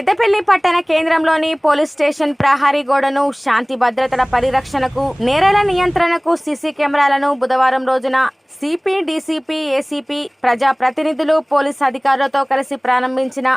పెద్దపల్లి పట్టణ కేంద్రంలోని police station ప్రహరీ గోడను శాంతి భద్రతల పరిరక్షణకు నేరాల నియంత్రణకు సీసీ కెమెరాలను బుధవారం రోజున సిపి, డీసీపీ, ఏసీపీ, ప్రజా ప్రతినిధులు, పోలీస్ అధికారులతో కలిసి ప్రారంభించిన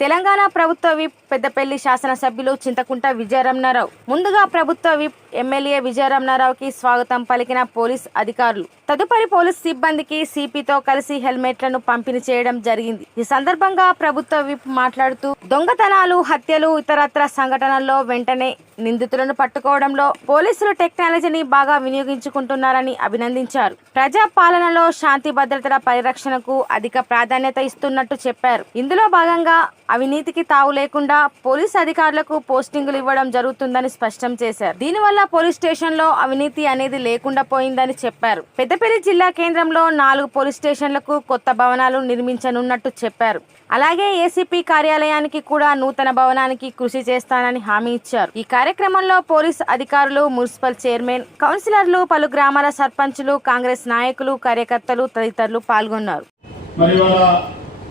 తెలంగాణ ప్రభుత్వ విప్ పెద్దపల్లి శాసనసభ్యులు చింతకుంట విజయరమణారావు. ముందుగా ప్రభుత్వ విప్ ఎమ్మెల్యే విజయరమణారావుకి స్వాగతం పలికిన పోలీస్ అధికారులు. తదుపరి పోలీస్ సిబ్బందికి సిపితో కలిసి హెల్మెట్లను పంపిణీ చేయడం జరిగింది. ఈ సందర్భంగా ప్రభుత్వ విప్ మాట్లాడుతూ దొంగతనాలు, హత్యలు, ఇతరత్ర సంఘటనల్లో వెంటనే నిందితులను పట్టుకోవడంలో పోలీసులు టెక్నాలజీని బాగా వినియోగించుకుంటున్నారని అభినందించారు. ప్రజా పాలనలో శాంతి భద్రతల పరిరక్షణకు అధిక ప్రాధాన్యత ఇస్తున్నట్టు చెప్పారు. ఇందులో భాగంగా అవినీతికి తావు లేకుండా పోలీస్ అధికారులకు పోస్టింగులు ఇవ్వడం జరుగుతుందని స్పష్టం చేశారు. దీనివల్ల పోలీస్ స్టేషన్ లో అవినీతి అనేది లేకుండా పోయిందని చెప్పారు. పెద్దపల్లి జిల్లా కేంద్రంలో 4 పోలీస్ స్టేషన్లకు కొత్త భవనాలు నిర్మించనున్నట్టు చెప్పారు. అలాగే ఏసీపీ కార్యాలయానికి కూడా నూతన భవనానికి కృషి చేస్తానని హామీ ఇచ్చారు. ఈ కార్యక్రమంలో పోలీస్ అధికారులు, మున్సిపల్ చైర్మన్, కౌన్సిలర్లు, పలు గ్రామాల సర్పంచులు, కాంగ్రెస్ నాయకులు, కార్యకర్తలు తదితరులు పాల్గొన్నారు.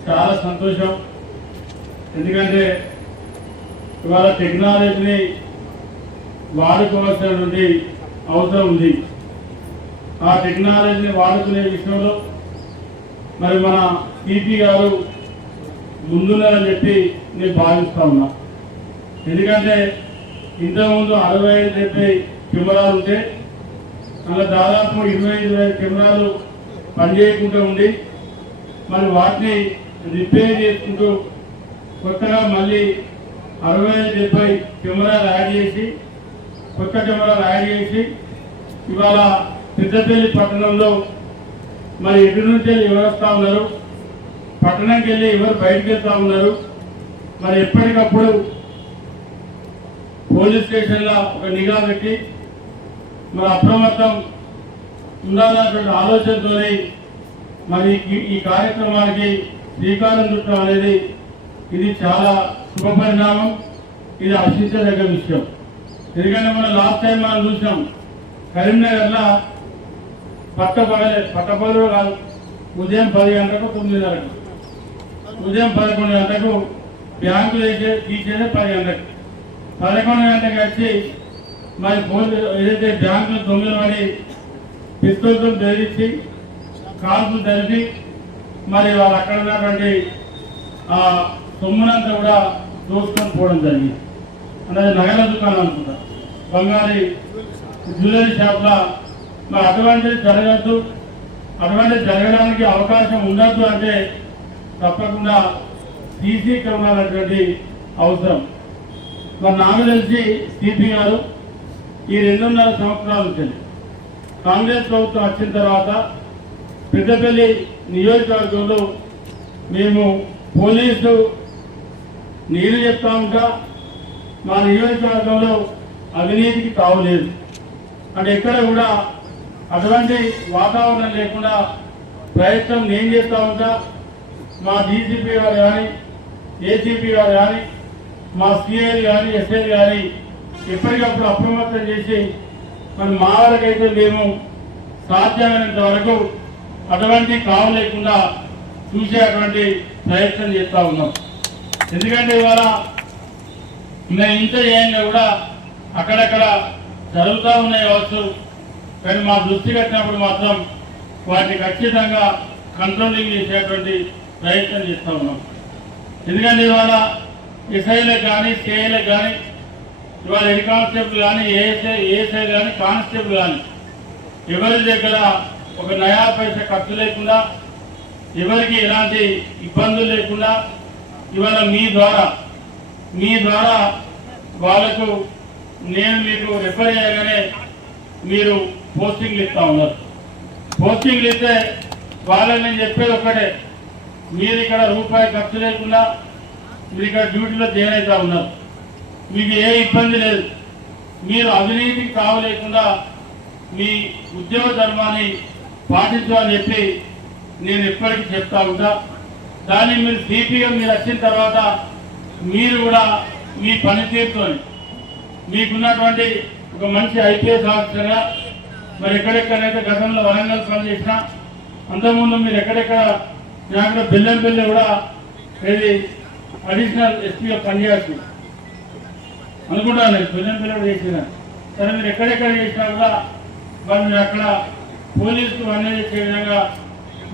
చాలా సంతోషం. ఎందుకంటే ఇవాళ టెక్నాలజీని వాడుకోవాల్సినటువంటి అవసరం ఉంది. ఆ టెక్నాలజీని వాడుకునే విషయంలో మరి మన సిపి గారు ముందున్నారని చెప్పి నేను భావిస్తా ఉన్నా. ఎందుకంటే ఇంతకుముందు 65-70 కెమెరాలు ఉంటే అలా దాదాపు 25 కెమెరాలు పనిచేయకుండా ఉండి మరి వాటిని రిపేర్ చేసుకుంటూ కొత్తగా మళ్ళీ 65-70 కెమెరాలు యాడ్ చేసి కొత్త కెమెరాలు యాడ్ చేసి ఇవాళ పెద్దపల్లి పట్టణంలో మరి ఎటు నుంచి ఎవరు వస్తూ ఉన్నారు, పట్టణంకి వెళ్ళి ఎవరు బయటకు వెళ్తా ఉన్నారు, మరి ఎప్పటికప్పుడు పోలీస్ స్టేషన్లో ఒక నిఘా పెట్టి మరి అప్రమత్తం ఉండాలన్నటువంటి ఆలోచనతో మరి ఈ కార్యక్రమానికి శ్రీకారం చుట్టడం అనేది ఇది చాలా శుభ పరిణామం. ఇది హర్షించదగ్గ విషయం. ఎందుకంటే మనం లాస్ట్ టైం మనం చూసాం కరీంనగర్లో పట్టపగలు కాదు, ఉదయం 10 గంటలకు 9 గంటలకు, ఉదయం 11 గంటలకు బ్యాంకులు తీసేదే 10 గంటలకు, 11 గంటలకు వచ్చి మరి ఏదైతే బ్యాంకులు దొంగలు పడి పిస్తూల్తో బెదిరించి కాల్పులు జరిపి మరి వాళ్ళు అక్కడ ఉన్నటువంటి ఆ సొమ్మునంతా కూడా దోసుకొని పోవడం జరిగింది. అంటే నగల దుకాణం అనుకుంటా, బంగారీ జ్యువెలరీ షాప్లో మరి అటువంటిది జరగద్దు, అటువంటిది జరగడానికి అవకాశం ఉండద్దు అంటే తప్పకుండా సీసీ కెమెరాలు అనేటువంటి అవసరం. మరి నాకు తెలిసి సిపి గారు ఈ 2.5 సంవత్సరాల నుంచి కాంగ్రెస్ ప్రభుత్వం వచ్చిన తర్వాత పెద్దపల్లి నియోజకవర్గంలో మేము పోలీసు నీరు చెప్తా ఉంటా మా నియోజకవర్గంలో అవినీతికి తావులేదు అంటే ఎక్కడ కూడా అటువంటి వాతావరణం లేకుండా ప్రయత్నం నేను చేస్తూ ఉంటా. మా డీసీపీ గారు కానీ, ఏసీపీ గారు కానీ, మా సిఐలు కానీ, ఎస్ఐలు కానీ ఎప్పటికప్పుడు అప్రమత్తం చేసి మరి మా వరకైతే మేము సాధ్యమైనంత వరకు అటువంటి కావు లేకుండా చూసేటువంటి ప్రయత్నం చేస్తూ ఉన్నాం. ఎందుకంటే ఇవాళ మేము ఇంత చేయంగా కూడా అక్కడక్కడ జరుగుతూ ఉన్నాయి కావచ్చు, కానీ మా దృష్టికి వచ్చినప్పుడు మాత్రం వాటిని ఖచ్చితంగా కంట్రోలింగ్ చేసేటువంటి ప్రయత్నం చేస్తూ ఉన్నాం. ఎందుకంటే ఇవాళ ఎస్ఐలకు కానీ, సిఐలకు కానీ, ఇవాళ హెడ్ కానిస్టేబుల్ కానీ, ఏఎస్ఐ కానీ, కానిస్టేబుల్ కానీ ఎవరి దగ్గర ఒక నయా పైసా ఖర్చు లేకుండా, ఎవరికి ఎలాంటి ఇబ్బందులు లేకుండా ఇవాళ మీ ద్వారా వాళ్ళకు నేను మీకు రిఫర్ చేయగానే మీరు పోస్టింగ్లు ఇస్తా ఉన్నారు. పోస్టింగ్లు ఇస్తే వాళ్ళని నేను చెప్పేది ఒక్కటే, మీరు ఇక్కడ రూపాయి ఖర్చు లేకుండా మీరు ఇక్కడ డ్యూటీలో జాయిన్ అవుతా ఉన్నారు. మీకు ఏ ఇబ్బంది లేదు. మీరు అవినీతికి కావలేకుండా మీ ఉద్యోగ ధర్మాన్ని పాటించాలని చెప్పి నేను ఎప్పటికీ చెప్తా ఉంటా. దాన్ని మీరు సిపిగా మీరు వచ్చిన తర్వాత మీరు కూడా మీ పనితీరుతో మీకున్నటువంటి ఒక మంచి ఐపీఎస్ ఆఫీసర్గా మరి ఎక్కడెక్కడైతే గతంలో వరంగల్ పనిచేసినా అంతకుముందు మీరు ఎక్కడెక్కడ అక్కడ బెల్లంపల్లి కూడా ఏది అడిషనల్ ఎస్పీగా పనిచేయాల్సి అనుకుంటాను. పిల్లలు చేసిన సరే మీరు ఎక్కడెక్కడ చేసినా కూడా మరి మీరు అక్కడ పోలీసుకు అనేది చేసే విధంగా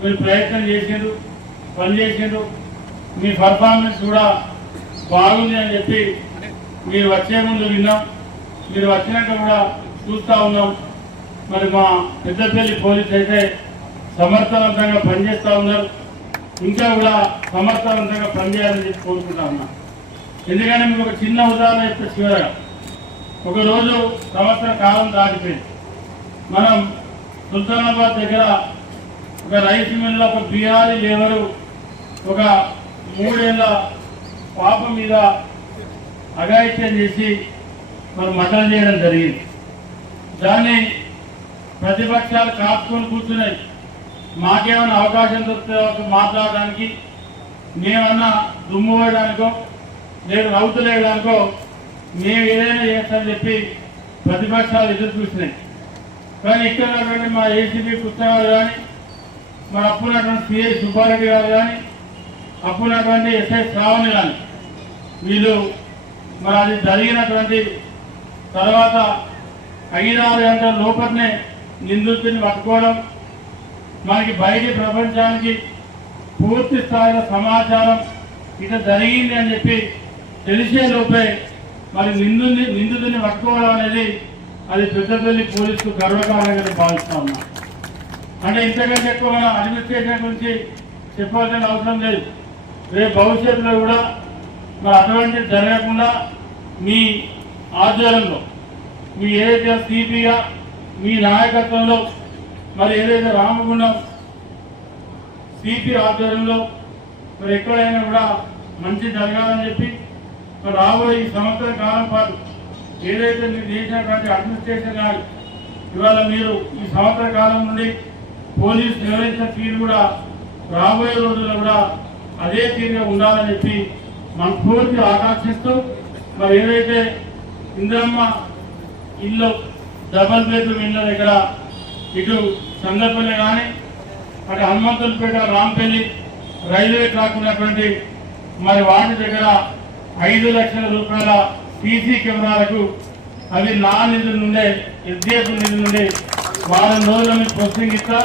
మీరు ప్రయత్నం చేసిండ్రు, పనిచేసిండ్రు. మీ పర్ఫార్మెన్స్ కూడా బాగుంది అని చెప్పి మీరు వచ్చే ముందు విన్నాం. మీరు వచ్చినాక కూడా చూస్తూ ఉన్నాం. మరి మా పెద్దపల్లి పోలీసు అయితే సమర్థవంతంగా పనిచేస్తూ ఉన్నారు. ఇంకా కూడా సమర్థవంతంగా పనిచేయాలని చెప్పి కోరుకుంటా ఉన్నా. ఎందుకంటే మీకు ఒక చిన్న ఉదాహరణ చెప్తే చివరగా ఒకరోజు సంవత్సర కాలం దాటిపోయింది. మనం సుల్తానాబాద్ దగ్గర ఒక రైస్ మిల్లో ఒక బీహారీ లేబరు ఒక 3 ఏళ్ల పాప మీద అఘాయిత్యం చేసి మనం మటన్ చేయడం జరిగింది. దాన్ని ప్రతిపక్షాలు కాపుకొని కూర్చున్నాయి. మాకేమైనా అవకాశం దొరికితే మాట్లాడడానికి, మేమన్నా దుమ్ము వేయడానికో లేదు రౌతులు వేయడానికో మేము ఏదైనా చేస్తామని చెప్పి ప్రతిపక్షాలు ఎదురు చూసినాయి. కానీ ఇక్కడ ఉన్నటువంటి మా ఏసీబీ పుస్తకాలు కానీ, మరి అప్పుడున్నటువంటి సిఐ సుబ్బారెడ్డి గారు కానీ, అప్పుడున్నటువంటి ఎస్ఐ శ్రావణి కానీ వీళ్ళు మరి అది జరిగినటువంటి తర్వాత 5-6 గంటల లోపలనే నిందితుడిని పట్టుకోవడం, మనకి బయటి ప్రపంచానికి పూర్తి స్థాయిలో సమాచారం ఇట్లా జరిగింది అని చెప్పి తెలిసే లోపే మరి నిందితుడిని పట్టుకోవడం అనేది అది పెద్దపల్లి పోలీసుకు గర్వకారణంగా భావిస్తా ఉన్నా. అంటే ఇంతకంటే ఎక్కువ మనం అడ్మినిస్ట్రేషన్ గురించి చెప్పాల్సిన అవసరం లేదు. రేపు భవిష్యత్తులో కూడా మరి అటువంటి జరగకుండా మీ ఆధ్వర్యంలో మీ ఏదైతే సిపిగా మీ నాయకత్వంలో మరి ఏదైతే రామగుండం సిపి ఆధ్వర్యంలో మరి ఎక్కడైనా కూడా మంచి జరగాలని చెప్పి మరి రాబోయే ఈ సంవత్సర కాలం పాటు ఏదైతే మీరు చేసినటువంటి అడ్మినిస్ట్రేషన్ కానీ ఇవాళ మీరు ఈ సంవత్సర కాలం నుండి పోలీసు నిర్వహించిన తీరు కూడా రాబోయే రోజుల్లో కూడా అదే తీరుగా ఉండాలని చెప్పి మనస్ఫూర్తిగా ఆకాంక్షిస్తూ మరి ఏదైతే ఇంద్రమ్మ ఇల్లు డబల్ బెడ్రూమ్ ఇళ్ళ దగ్గర ఇటు సంగపల్లి కానీ అటు హనుమంతులపేట రాంపల్లి రైల్వే ట్రాక్ ఉన్నటువంటి మరి వాటి దగ్గర 5 లక్షల రూపాయల సీసీ కెమెరాలకు అవి నా నిధుల నుండే ఎస్డిఎఫ్ నిధుల నుండి వారం రోజుల మీకు ప్రొసెసింగ్ ఇస్తా.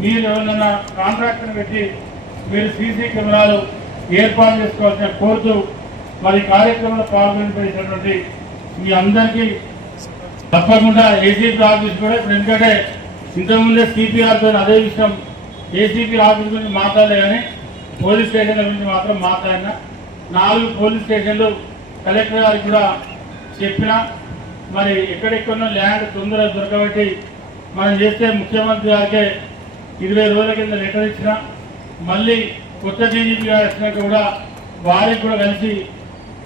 మీరు ఎవరైనా కాంట్రాక్టర్ పెట్టి మీరు సీసీ కెమెరాలు ఏర్పాటు చేసుకోవాల్సిన కోరుతూ మరి కార్యక్రమంలో పాల్గొనిపోయినటువంటి మీ అందరికీ తప్పకుండా ఏసీపీ ఆఫీస్ కూడా ఇప్పుడు ఎందుకంటే ఇంతకుముందే సిపిఆర్తో అదే విషయం ఏసీపీ ఆఫీస్ గురించి మాట్లాడలే కానీ పోలీస్ స్టేషన్ల గురించి మాత్రం మాట్లాడినా. 4 పోలీస్ స్టేషన్లు కలెక్టర్ గారికి కూడా చెప్పినా. మరి ఎక్కడెక్కడో ల్యాండ్ తొందరగా దొరకబట్టి మనం చేస్తే ముఖ్యమంత్రి గారికే 20 రోజుల కింద లెటర్ ఇచ్చిన, మళ్ళీ కొత్త డీజీపీ గారు వచ్చినాక కూడా వారికి కూడా కలిసి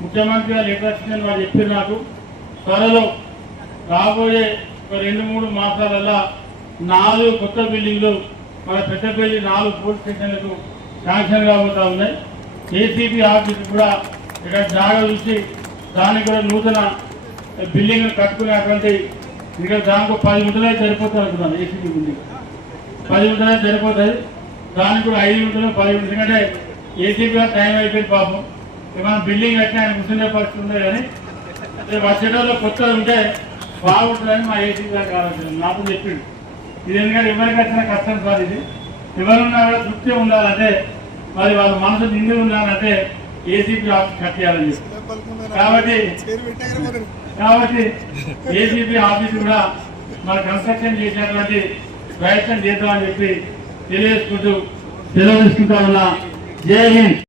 ముఖ్యమంత్రి గారు లెటర్ వచ్చిందని వారు చెప్పారు. నాకు త్వరలో రాబోయే ఒక 2-3 మాసాలల్లా 4 కొత్త బిల్డింగ్లు మన పెద్దపల్లి 4 పోలీస్ స్టేషన్లకు శాంక్షన్ కాబోతా ఉన్నాయి. ఏసీబీ ఆఫీస్ కూడా ఇక్కడ జాగా చూసి దానికి కూడా నూతన బిల్డింగ్ కట్టుకునేటువంటి ఇక్కడ దానికి 10 గుంటలే సరిపోతుంది అనుకున్నాను. ఏసీబీ బిల్డింగ్ 10 గుంటలే సరిపోతుంది. దానికి కూడా 5 గుంటలు 10 గుంటలు. ఎందుకంటే ఏసీబీ గారు టైం అయిపోయింది పాపం. ఏమైనా బిల్డింగ్ కట్టినా ఆయన కూర్చునే పరిస్థితి ఉంది కానీ రేపు వచ్చేటోళ్ళు కొత్తగా ఉంటే బాగుంటుందని మా ఏసీబీ గారు కావాల్సింది నాకు చెప్పిండు. ఇది ఎందుకంటే ఎవరికి వచ్చిన కష్టం సార్, ఇది ఎవరున్నా కూడా తృప్తి ఉండాలంటే మరి వాళ్ళ మనసు నిండి ఉండాలంటే ఏసీబీ ఆఫీస్ కట్టేయాలని చెప్పి కాబట్టి ఏసీబీ ఆఫీస్ కూడా మన కన్స్ట్రక్షన్ చేసినటువంటి ప్రయత్నం చేద్దామని చెప్పి తెలియజేసుకుంటూ సెలవు తీసుకుంటా ఉన్నా. జై హింద్.